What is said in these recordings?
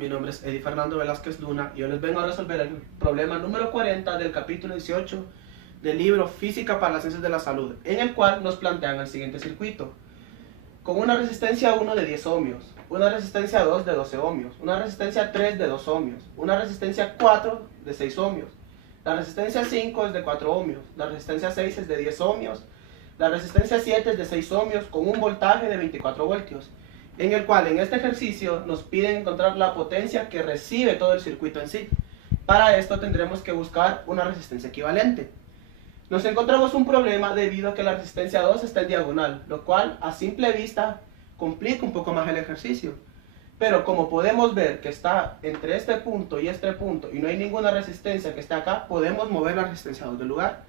mi nombre es Eddie Fernando Velázquez Luna y yo les vengo a resolver el problema número 40 del capítulo 18 del libro Física para las Ciencias de la Salud, en el cual nos plantean el siguiente circuito. Con una resistencia 1 de 10 ohmios, una resistencia 2 de 12 ohmios, una resistencia 3 de 2 ohmios, una resistencia 4 de 6 ohmios, la resistencia 5 es de 4 ohmios, la resistencia 6 es de 10 ohmios, la resistencia 7 es de 6 ohmios con un voltaje de 24 voltios, en el cual en este ejercicio nos piden encontrar la potencia que recibe todo el circuito en sí. Para esto tendremos que buscar una resistencia equivalente. Nos encontramos un problema debido a que la resistencia 2 está en diagonal, lo cual a simple vista complica un poco más el ejercicio. Pero como podemos ver que está entre este punto y no hay ninguna resistencia que esté acá, podemos mover la resistencia 2 del lugar.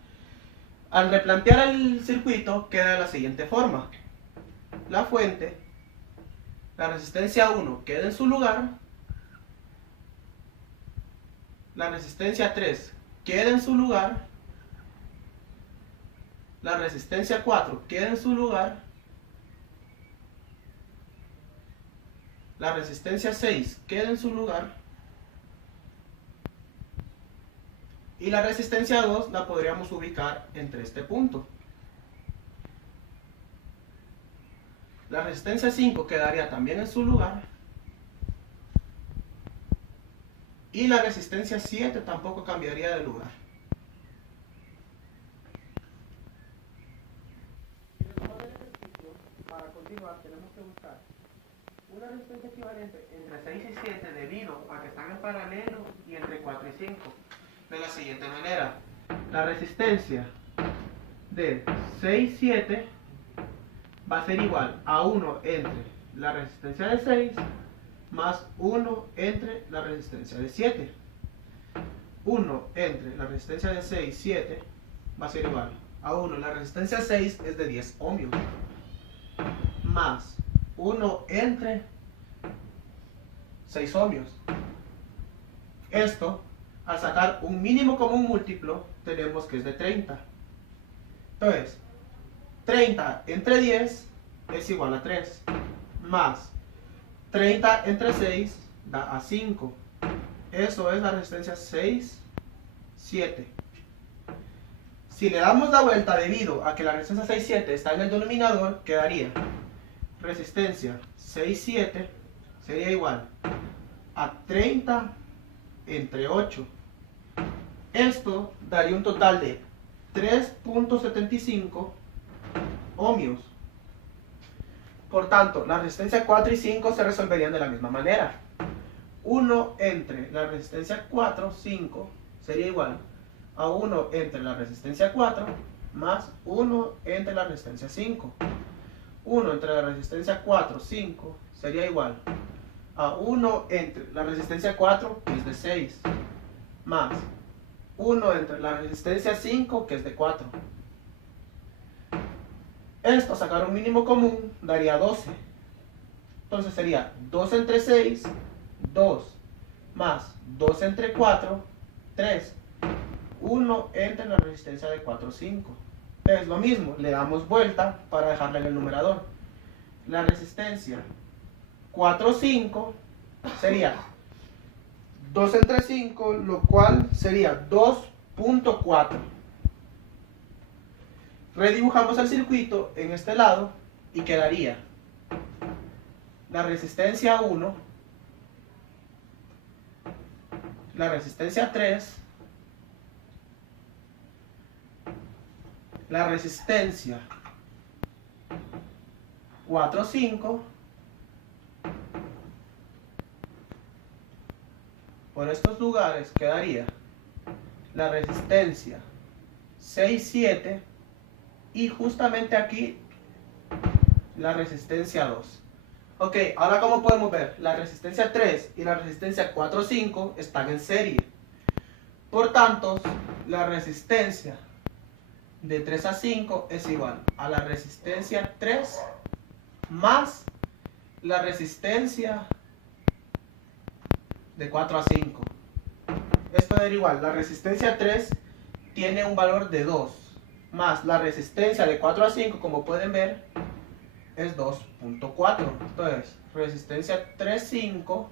Al replantear el circuito queda de la siguiente forma. La fuente, la resistencia 1 queda en su lugar, la resistencia 3 queda en su lugar, la resistencia 4 queda en su lugar, la resistencia 6 queda en su lugar y la resistencia 2 la podríamos ubicar entre este punto. La resistencia 5 quedaría también en su lugar y la resistencia 7 tampoco cambiaría de lugar. Para continuar tenemos que buscar una resistencia equivalente entre 6 y 7 debido a que están en paralelo y entre 4 y 5. De la siguiente manera, la resistencia de 6 y 7 va a ser igual a 1 entre la resistencia de 6 más 1 entre la resistencia de 7. 1 entre la resistencia de 6 y 7 va a ser igual a 1. La resistencia 6 es de 10 ohmios más 1 entre 6 ohmios. Esto, al sacar un mínimo común múltiplo, tenemos que es de 30. Entonces, 30 entre 10 es igual a 3, más 30 entre 6 da a 5. Eso es la resistencia 6, 7. Si le damos la vuelta debido a que la resistencia 6, 7 está en el denominador, quedaría resistencia 6, 7 sería igual a 30 entre 8. Esto daría un total de 3.75 ohmios. Por tanto, la resistencia 4 y 5 se resolverían de la misma manera. 1 entre la resistencia 4, 5, sería igual a 1 entre la resistencia 4 más 1 entre la resistencia 5. 1 entre la resistencia 4, 5, sería igual a 1 entre la resistencia 4, que es de 6, más 1 entre la resistencia 5, que es de 4. Esto, sacar un mínimo común, daría 12. Entonces sería 2 entre 6, 2, más 2 entre 4, 3. 1 entre la resistencia de 4, 5. Es lo mismo, le damos vuelta para dejarle en el numerador. La resistencia 4, 5 sería 2 entre 5, lo cual sería 2.4. Redibujamos el circuito en este lado y quedaría la resistencia 1, la resistencia 3, la resistencia 4, 5, por estos lugares quedaría la resistencia 6, 7 y justamente aquí la resistencia 2. Ok, ahora como podemos ver, la resistencia 3 y la resistencia 4, 5 están en serie. Por tanto, la resistencia de 3 a 5 es igual a la resistencia 3 más la resistencia de 4 a 5. Esto da igual, la resistencia 3 tiene un valor de 2, más la resistencia de 4 a 5, como pueden ver, es 2.4. Entonces, resistencia 3,5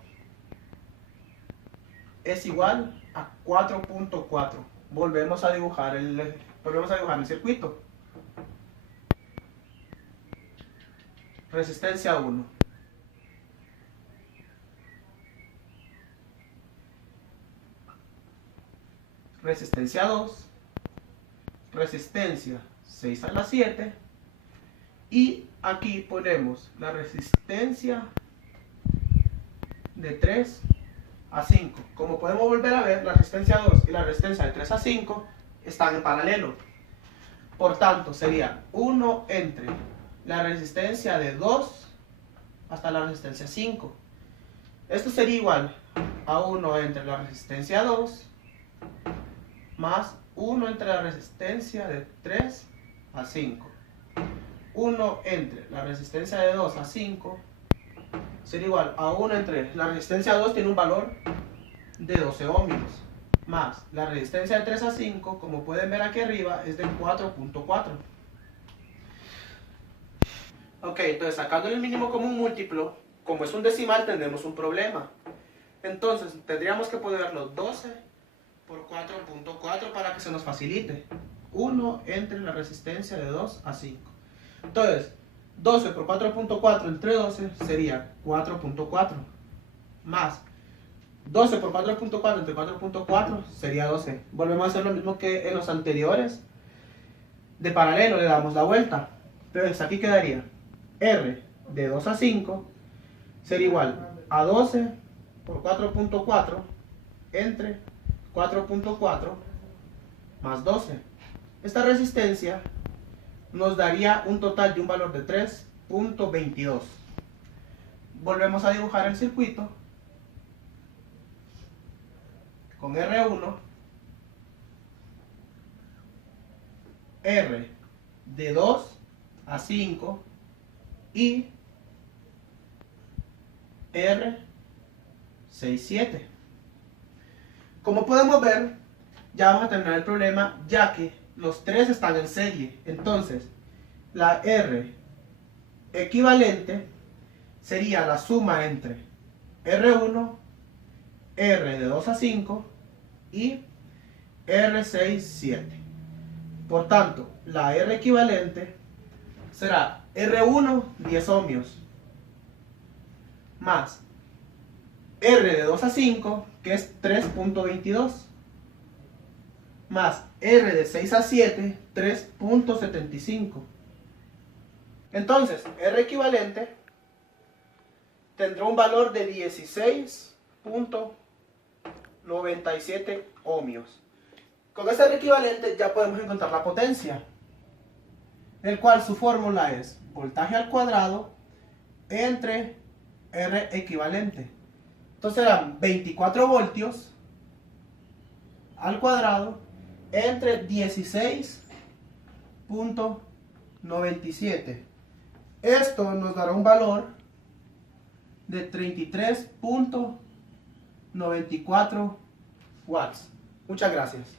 es igual a 4.4. Volvemos a dibujar el circuito. Resistencia 1. Resistencia 2. Resistencia 6 a la 7. Y aquí ponemos la resistencia de 3 a 5. Como podemos volver a ver, la resistencia 2 y la resistencia de 3 a 5 están en paralelo. Por tanto, sería 1 entre la resistencia de 2 hasta la resistencia 5. Esto sería igual a 1 entre la resistencia 2 más 1 entre la resistencia de 3 a 5. 1 entre la resistencia de 2 a 5 sería igual a 1 entre la resistencia 2 tiene un valor de 12 ohmios, más la resistencia de 3 a 5, como pueden ver aquí arriba, es de 4.4. Ok, entonces sacando el mínimo común múltiplo, como es un decimal, tendremos un problema. Entonces tendríamos que ponerlo 12 por 4.4 para que se nos facilite. 1 entre la resistencia de 2 a 5. Entonces, 12 por 4.4 entre 12 sería 4.4. Más 12 por 4.4 entre 4.4 sería 12. Volvemos a hacer lo mismo que en los anteriores. De paralelo le damos la vuelta. Entonces aquí quedaría R de 2 a 5 sería igual a 12 por 4.4 entre 4.4 más 12. Esta resistencia nos daría un total de un valor de 3.22. Volvemos a dibujar el circuito con R1, R de 2 a 5 y R 6, 7. Como podemos ver, ya vamos a terminar el problema, ya que los tres están en serie. Entonces, la R equivalente sería la suma entre R1, R de 2 a 5 y R6, 7. Por tanto, la R equivalente será R1, 10 ohmios, más R de 2 a 5, que es 3.22, más R de 6 a 7, 3.75. Entonces, R equivalente tendrá un valor de 16.97 ohmios. Con este R equivalente ya podemos encontrar la potencia, el cual su fórmula es voltaje al cuadrado entre R equivalente. Entonces serán 24 voltios al cuadrado entre 16.97. Esto nos dará un valor de 33.94 watts. Muchas gracias.